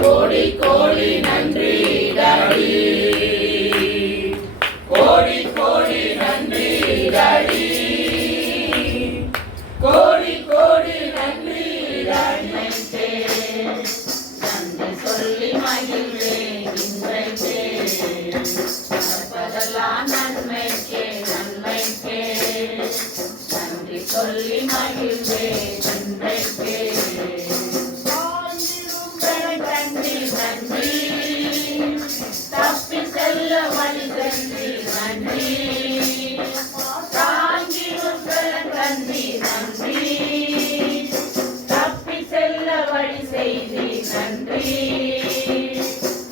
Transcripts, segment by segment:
கோடி கோடி நன்றி டாடி, கோடி கோடி நன்றி டாடி, கோடி கோடி நன்றி டாடி. நன்றி சொல்லி மகிழ்வேன் இன்றைக்கே, நடப்பதெல்லாம் நன்மைக்கே நன்மைக்கே. நன்றி சொல்லி மகிழ்வேன் இன்றைக்கே. நன்றி நன்றி, தப்பி செல்ல வழி நன்றி நன்றி, தாங்கிடும் நன்றி நன்றி, தப்பி செல்ல வழி செய்தி நன்றி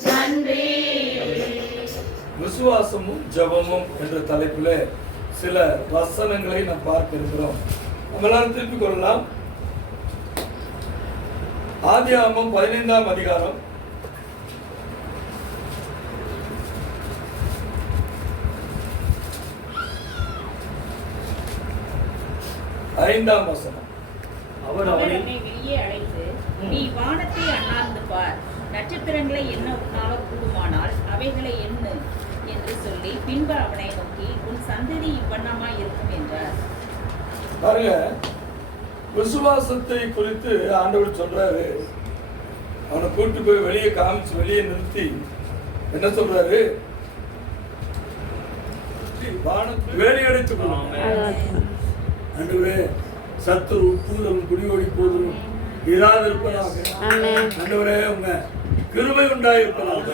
நன்றி. விசுவாசமும் ஜெபமும் என்ற தலைப்பிலே சில வசனங்களை நாம் பார்க்க இருக்கிறோம். நம்ம எல்லாரும் திருப்பிக் கொள்ளலாம். ஆதியாகமம் 15ஆம் அதிகாரம் 5ஆம் வசனம். அவர் அவனை வெளியே அழைத்து, நீ வானத்தை அண்ணாந்து பார், நட்சத்திரங்களை எண்ண உன்னால் கூடுமானால் அவைகளை எண்ணு என்று சொல்லி, பின்பு அவனை நோக்கி, உன் சந்ததி இவ்வண்ணமாய் இருக்கும் என்றார். பாருங்க, விசுவாசத்தை குறித்து ஆண்டவர் சொல்றாரு. அவனை கூட்டு போய் வெளியே காமிச்சு வெளியே நிறுத்தி என்ன சொல்றாரு? வேலையடைத்து ஆண்டவரே, சத்துரு உட்புதலும் குடியோடி போதலும் இராதிருப்பதாக. ஆண்டவரே, உங்க கிருபை உண்டாயிருப்பதாக.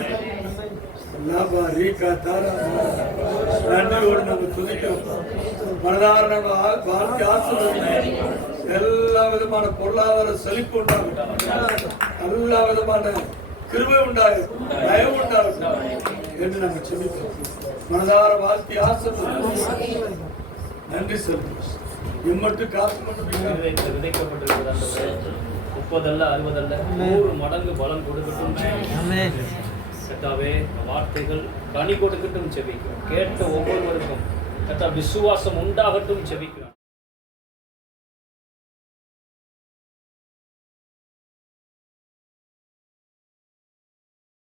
நன்றியோடு நம்ம துதிக்கிறோம். மனதார நம்ம வாழ்க்கை ஆசீர்வாதம், எல்லா விதமான பொருளாதார செழிப்பு உண்டாகும், எல்லா விதமான கிருபை உண்டாகும், தயவு உண்டாகும் என்று நம்ம செபிக்கிறோம். மனதார வாழ்க்கை ஆசீர்வாதம். நன்றி சொல்லுங்க. இம்மட்டு காசு மட்டும் விதைக்கப்பட்டிருக்கிறது. 30 அல்ல 60 அல்ல 100 மடங்கு பலன் கொடுக்கட்டும். கர்த்தாவே, வார்த்தைகள் கனி கொடுக்கட்டும் செபிக்கிறோம். கேட்ட ஒவ்வொருவருக்கும் கர்த்தா விசுவாசம் உண்டாகட்டும் செபிக்கிறோம்.